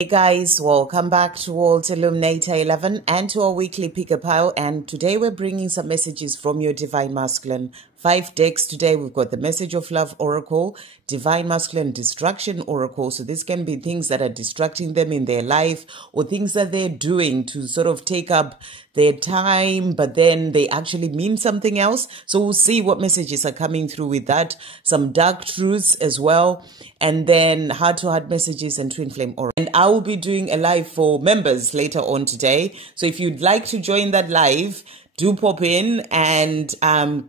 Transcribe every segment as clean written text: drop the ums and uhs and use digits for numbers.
Hey guys, welcome back to Illuminator11 and to our weekly pick a pile. And today we're bringing some messages from your Divine Masculine. 5 decks today. We've got the Message of Love Oracle, Divine Masculine Distraction Oracle. So this can be things that are distracting them in their life or things that they're doing to sort of take up their time, but then they actually mean something else. So we'll see what messages are coming through with that. Some dark truths as well. And then heart-to-heart messages and twin flame aura. And I will be doing a live for members later on today. So if you'd like to join that live, do pop in and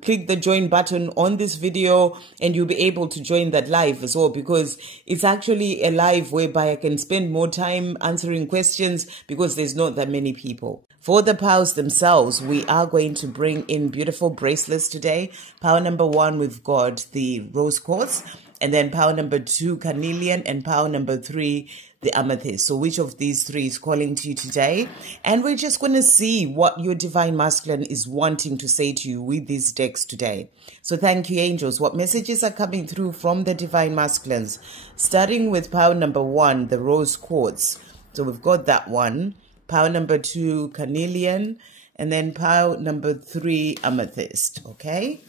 click the join button on this video and you'll be able to join that live as well, because it's actually a live whereby I can spend more time answering questions because there's not that many people. For the piles themselves, we are going to bring in beautiful bracelets today. Pile number 1, we've got the rose quartz, and then pile number 2, carnelian, and pile number 3, the amethyst. So which of these 3 is calling to you today? And we're just going to see what your Divine Masculine is wanting to say to you with these decks today. So thank you, angels. What messages are coming through from the Divine Masculines? Starting with pile number 1, the rose quartz. So we've got that one. Pile number 2, carnelian, and then pile number 3, amethyst. Okay?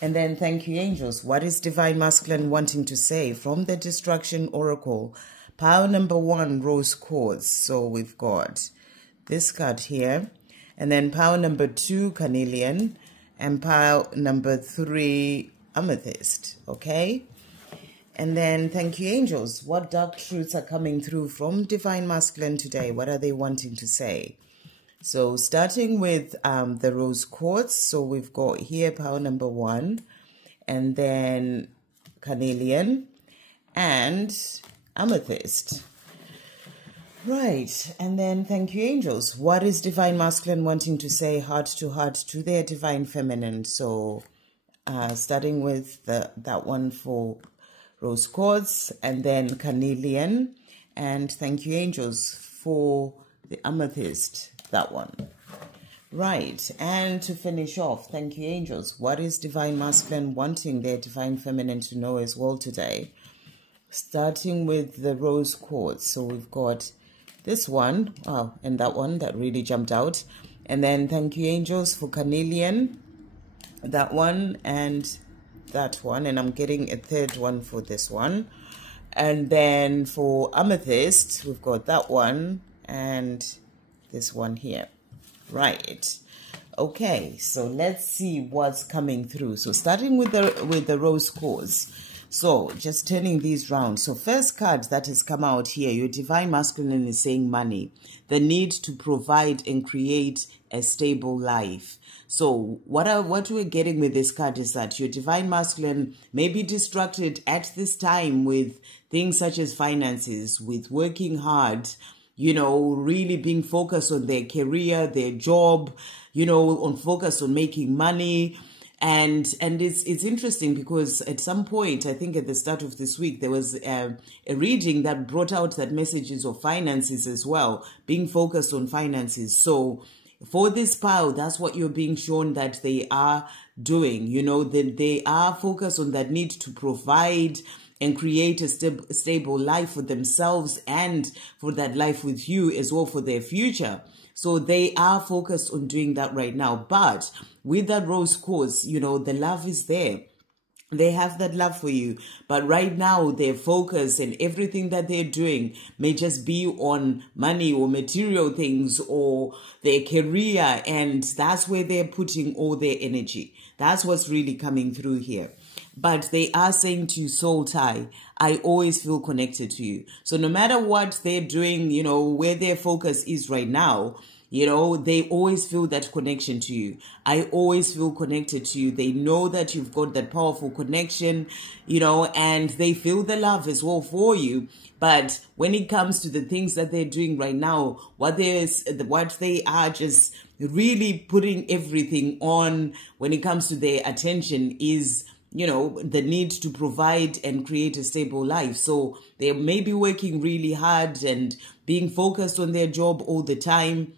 And then thank you, angels. What is Divine Masculine wanting to say from the Distraction Oracle? Pile number 1, rose quartz. So we've got this card here. And then pile number 2, carnelian. And pile number 3, amethyst. Okay? And then thank you, angels. What dark truths are coming through from Divine Masculine today? What are they wanting to say? So starting with the rose quartz, so we've got here pile number 1, and then carnelian and amethyst. Right, and then thank you, angels. What is Divine Masculine wanting to say heart to their Divine Feminine? So starting with that one for rose quartz, and then carnelian, and thank you, angels, for the amethyst. That one. Right, and to finish off, thank you, angels. What is Divine Masculine wanting their Divine Feminine to know as well today? Starting with the rose quartz. So we've got this one, wow, and that one that really jumped out. And then thank you, angels, for carnelian, that one and that one. And I'm getting a third one for this one. And then for amethyst, we've got that one and this one here. Right. Okay, so let's see what's coming through. So starting with the rose quartz. So just turning these round. So first card that has come out here, your Divine Masculine is saying money. The need to provide and create a stable life. So what we're getting with this card is that your Divine Masculine may be distracted at this time with things such as finances, with working hard, you know, really being focused on their career, their job, you know, on focus on making money. And it's interesting because at some point, I think at the start of this week, there was a reading that brought out that messages of finances as well, being focused on finances. So for this pile, that's what you're being shown that they are doing, you know, that they are focused on that need to provide and create a stable life for themselves and for that life with you as well for their future. So they are focused on doing that right now. But with that rose quartz, you know, the love is there. They have that love for you. But right now, their focus and everything that they're doing may just be on money or material things or their career. And that's where they're putting all their energy. That's what's really coming through here. But they are saying to you, soul tie, I always feel connected to you. So no matter what they're doing, you know, where their focus is right now, you know, they always feel that connection to you. I always feel connected to you. They know that you've got that powerful connection, you know, and they feel the love as well for you. But when it comes to the things that they're doing right now, what they are just really putting everything on when it comes to their attention is, you know, the need to provide and create a stable life. So they may be working really hard and being focused on their job all the time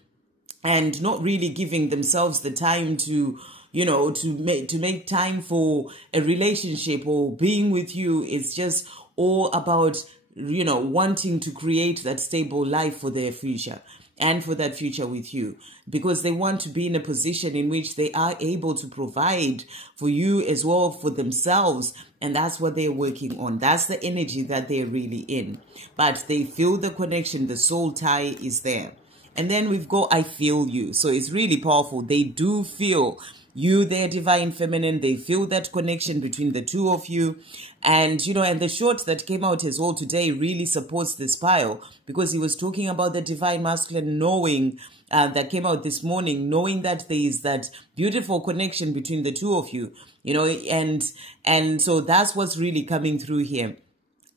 and not really giving themselves the time to, you know, to make time for a relationship or being with you. It's just all about wanting to create that stable life for their future and for that future with you, because they want to be in a position in which they are able to provide for you as well, for themselves. And that's what they're working on. That's the energy that they're really in. But they feel the connection, the soul tie is there. And then we've got I feel you. So it's really powerful. They do feel you, their divine feminine. They feel that connection between the two of you. And, and the short that came out as well today really supports this pile, because he was talking about the divine masculine knowing, that came out this morning, knowing that there is that beautiful connection between the two of you, and so that's what's really coming through here.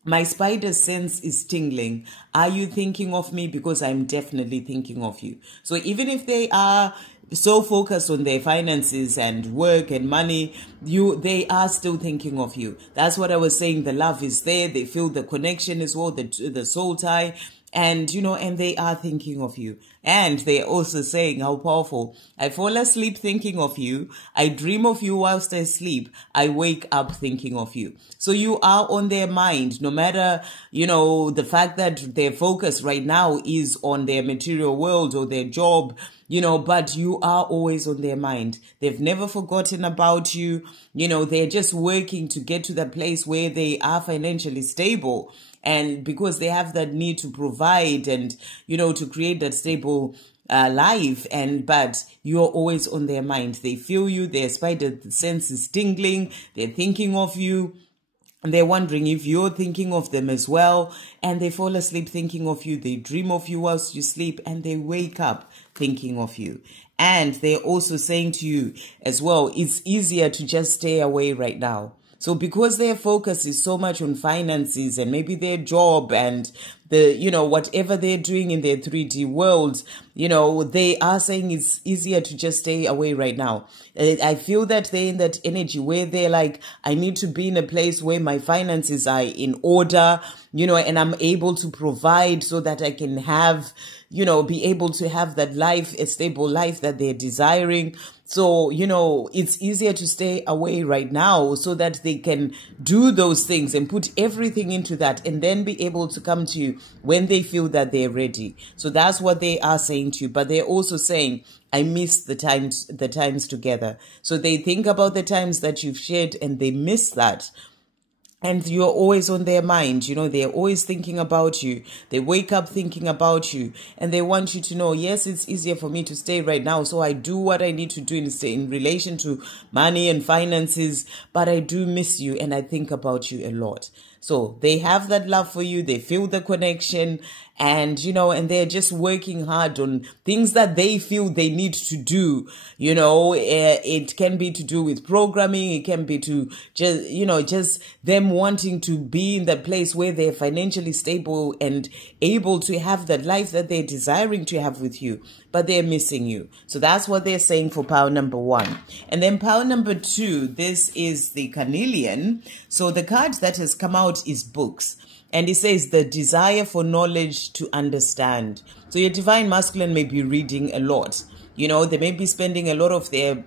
My spider sense is tingling. Are you thinking of me? Because I'm definitely thinking of you. So even if they are so focused on their finances and work and money, they are still thinking of you. That's what I was saying. The love is there. They feel the connection as well, the soul tie. And, and they are thinking of you. And they're also saying how powerful. I fall asleep thinking of you. I dream of you whilst I sleep. I wake up thinking of you. So you are on their mind, no matter, the fact that their focus right now is on their material world or their job, but you are always on their mind. They've never forgotten about you. They're just working to get to the place where they are financially stable. And because they have that need to provide and, to create that stable life, but you're always on their mind. They feel you, their spider sense is tingling, they're thinking of you, and they're wondering if you're thinking of them as well. And they fall asleep thinking of you, they dream of you whilst you sleep, and they wake up thinking of you. And they're also saying to you as well, it's easier to just stay away right now. So because their focus is so much on finances and maybe their job and whatever they're doing in their 3D world, they are saying it's easier to just stay away right now. I feel that they're in that energy where they're like, I need to be in a place where my finances are in order, and I'm able to provide so that I can have, be able to have that life, a stable life that they're desiring. So, it's easier to stay away right now so that they can do those things and put everything into that and then be able to come to you when they feel that they're ready. So that's what they are saying to you. But they're also saying, I miss the times together. So they think about the times that you've shared and they miss that. And you're always on their mind. They're always thinking about you. They wake up thinking about you. And they want you to know, yes, it's easier for me to stay right now. So I do what I need to do in relation to money and finances. But I do miss you and I think about you a lot. So they have that love for you. They feel the connection. And, and they're just working hard on things that they feel they need to do. It can be to do with programming. It can be to just them wanting to be in that place where they're financially stable and able to have that life that they're desiring to have with you, but they're missing you. So that's what they're saying for power number 1. And then power number 2, this is the Carnelian. So the card that has come out is books. And it says the desire for knowledge to understand. So your divine masculine may be reading a lot. They may be spending a lot of their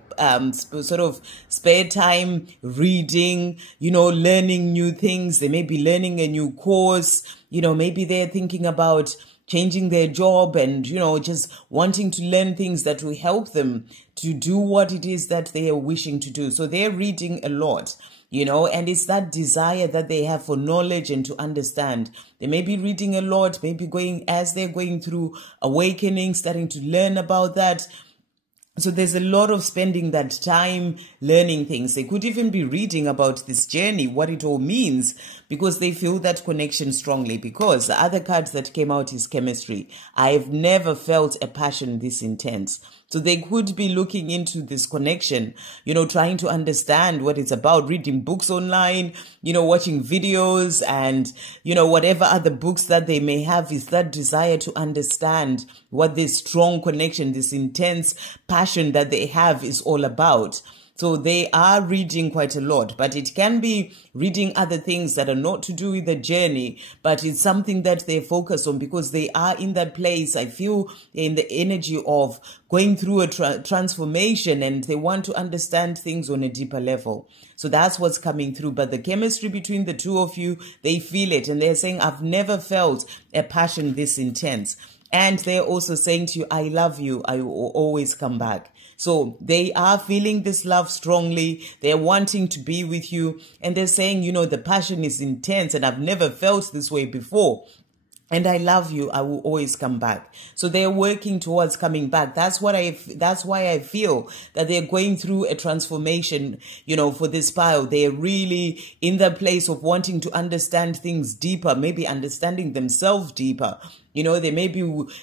sort of spare time reading, learning new things. They may be learning a new course. Maybe they're thinking about changing their job and, just wanting to learn things that will help them to do what it is that they are wishing to do. So they're reading a lot. And it's that desire that they have for knowledge and to understand. They may be reading a lot, maybe as they're going through awakening, starting to learn about that. So there's a lot of spending that time learning things. They could even be reading about this journey, what it all means, because they feel that connection strongly. Because the other card that came out is chemistry. I've never felt a passion this intense. So they could be looking into this connection, trying to understand what it's about, reading books online, watching videos and, whatever other books that they may have, is that desire to understand what this strong connection, this intense passion that they have is all about. So they are reading quite a lot, but it can be reading other things that are not to do with the journey, but it's something that they focus on because they are in that place. I feel in the energy of going through a transformation, and they want to understand things on a deeper level. So that's what's coming through. But the chemistry between the two of you, they feel it, and they're saying, I've never felt a passion this intense. And they're also saying to you, I love you. I will always come back. So they are feeling this love strongly. They're wanting to be with you. And they're saying, you know, the passion is intense and I've never felt this way before. And I love you. I will always come back. So they're working towards coming back. That's why I feel that they're going through a transformation, you know, for this pile. They're really in the place of wanting to understand things deeper, maybe understanding themselves deeper. You know, they may be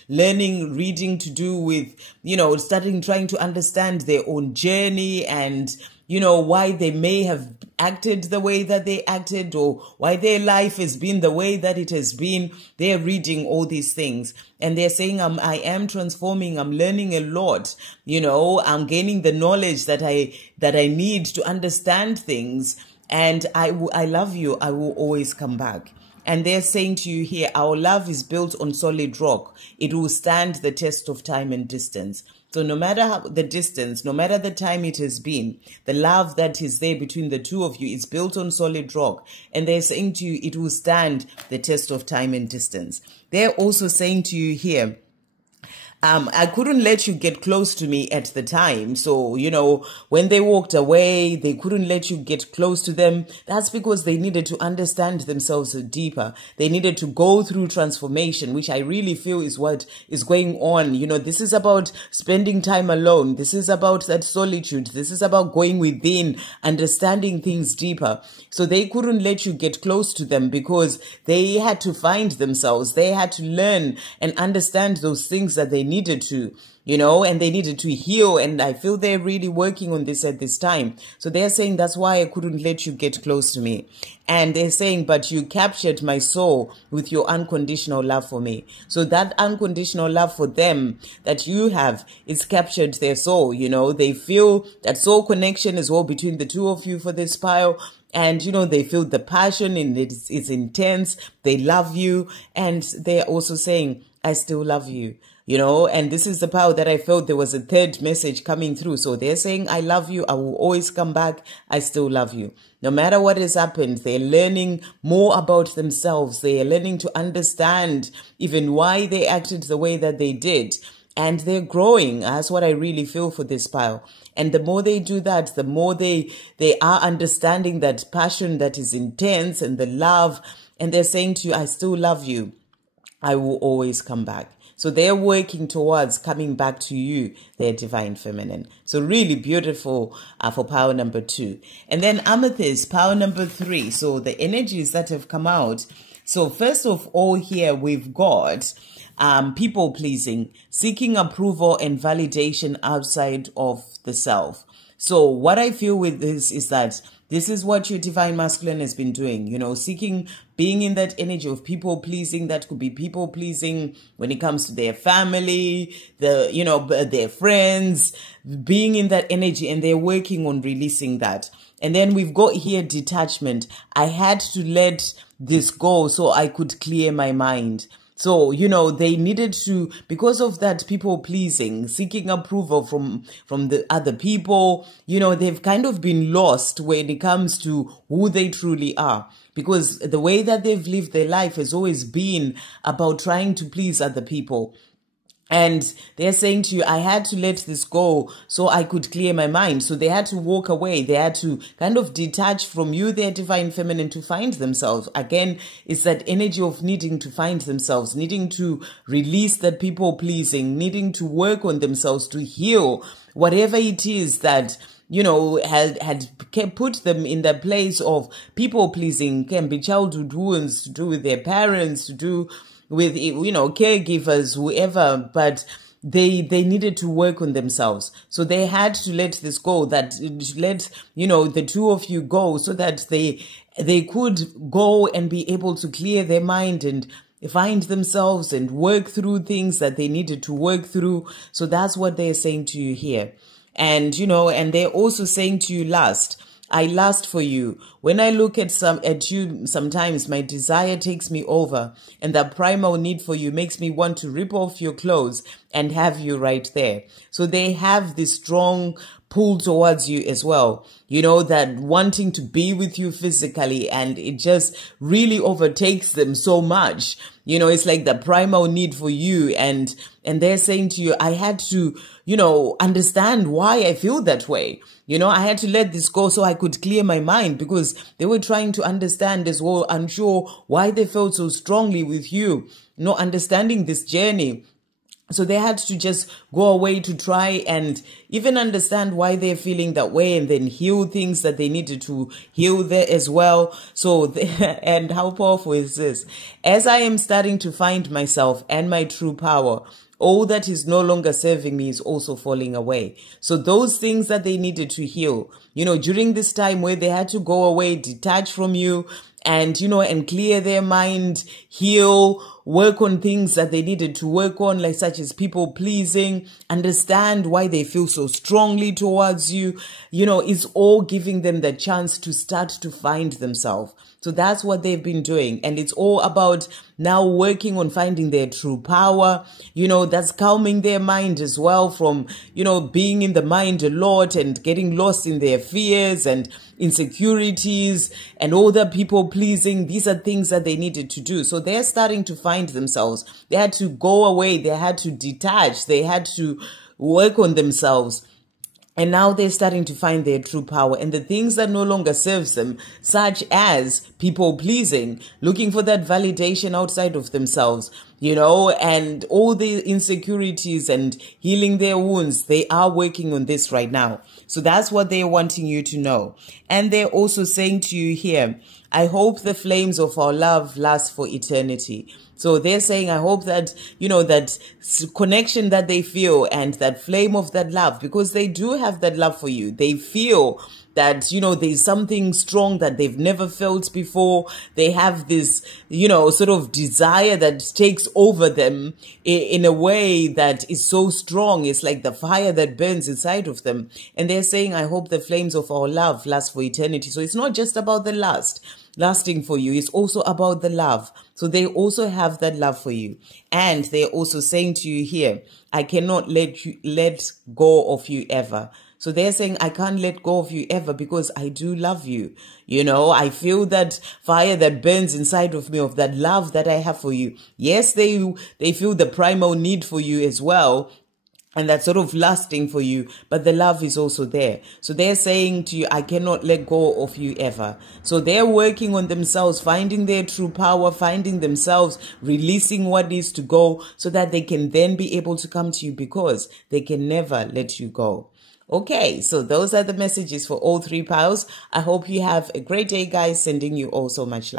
learning, reading to do with, you know, trying to understand their own journey and, you know, why they may have acted the way that they acted or why their life has been the way that it has been. They're reading all these things and they're saying, I am transforming. I'm learning a lot. You know, I'm gaining the knowledge that I need to understand things. And I love you. I will always come back. And they're saying to you here, our love is built on solid rock. It will stand the test of time and distance. So no matter the distance, no matter the time it has been, the love that is there between the two of you is built on solid rock. And they're saying to you, it will stand the test of time and distance. They're also saying to you here, I couldn't let you get close to me at the time. So, you know, when they walked away, they couldn't let you get close to them. That's because they needed to understand themselves deeper. They needed to go through transformation, which I really feel is what is going on. You know, this is about spending time alone. This is about that solitude. This is about going within, understanding things deeper. So they couldn't let you get close to them because they had to find themselves. They had to learn and understand those things that they needed to, you know, and they needed to heal. And I feel they're really working on this at this time. So they're saying, that's why I couldn't let you get close to me. And they're saying, but you captured my soul with your unconditional love for me. So that unconditional love for them that you have, it's captured their soul. You know, they feel that soul connection as well between the two of you for this pile. And, you know, they feel the passion and it's intense. They love you. And they're also saying, I still love you. You know, and this is the power that I felt there was a third message coming through. So they're saying, I love you. I will always come back. I still love you. No matter what has happened, they're learning more about themselves. They are learning to understand even why they acted the way that they did. And they're growing. That's what I really feel for this pile. And the more they do that, the more they are understanding that passion that is intense and the love. And they're saying to you, I still love you. I will always come back. So they're working towards coming back to you, their divine feminine. So really beautiful for power number 2. And then amethyst, power number 3. So the energies that have come out. So first of all here we've got people pleasing, seeking approval and validation outside of the self. So what I feel with this is that this is what your divine masculine has been doing, you know, seeking, being in that energy of people pleasing. That could be people pleasing when it comes to their family, their friends, being in that energy, and they're working on releasing that. And then we've got here detachment. I had to let this go so I could clear my mind. So, you know, they needed to, because of that people pleasing, seeking approval from the other people, you know, they've kind of been lost when it comes to who they truly are. Because the way that they've lived their life has always been about trying to please other people. And they're saying to you, I had to let this go so I could clear my mind. So they had to walk away. They had to kind of detach from you, their divine feminine, to find themselves. Again, it's that energy of needing to find themselves, needing to release that people pleasing, needing to work on themselves to heal whatever it is that, you know, had put them in the place of people pleasing. Can be childhood wounds to do with their parents, to do with, you know, caregivers, whoever, but they needed to work on themselves. So they had to let this go, let, you know, the two of you go so that they could go and be able to clear their mind and find themselves and work through things that they needed to work through. So that's what they're saying to you here. And, and they're also saying to you, lust. I lust for you. When I look at you, sometimes my desire takes me over, and the primal need for you makes me want to rip off your clothes and have you right there. So they have this strong pull towards you as well, that wanting to be with you physically, and it just really overtakes them so much. It's like the primal need for you, and they're saying to you, I had to, understand why I feel that way. I had to let this go so I could clear my mind, because they were trying to understand as well, unsure why they felt so strongly with you, not understanding this journey. So they had to just go away to try and even understand why they're feeling that way, and then heal things that they needed to heal there as well. So, and how powerful is this? As I am starting to find myself and my true power, all that is no longer serving me is also falling away. So those things that they needed to heal, during this time where they had to go away, detach from you, and, and clear their mind, heal, work on things that they needed to work on, like such as people pleasing, understand why they feel so strongly towards you, it's all giving them the chance to start to find themselves. So that's what they've been doing. And it's all about now working on finding their true power. That's calming their mind as well from, being in the mind a lot and getting lost in their fears and insecurities and all the people pleasing. These are things that they needed to do. So they're starting to find themselves. They had to go away. They had to detach. They had to work on themselves. And now they're starting to find their true power and the things that no longer serves them, such as people pleasing, looking for that validation outside of themselves, and all the insecurities and healing their wounds. They are working on this right now. So that's what they're wanting you to know. And they're also saying to you here, I hope the flames of our love last for eternity. So they're saying, I hope that, that connection that they feel and that flame of that love, because they do have that love for you. They feel that, there's something strong that they've never felt before. They have this, sort of desire that takes over them in a way that is so strong. It's like the fire that burns inside of them. And they're saying, I hope the flames of our love last for eternity. So it's not just about the lasting for you. It's also about the love. So they also have that love for you. And they're also saying to you here, I cannot let go of you ever. So they're saying, I can't let go of you ever because I do love you. I feel that fire that burns inside of me, of that love that I have for you. Yes, they feel the primal need for you as well. And that's sort of lasting for you, but the love is also there. So they're saying to you, I cannot let go of you ever. So they're working on themselves, finding their true power, finding themselves, releasing what needs to go so that they can then be able to come to you, because they can never let you go. Okay, so those are the messages for all three piles. I hope you have a great day, guys. Sending you all so much love.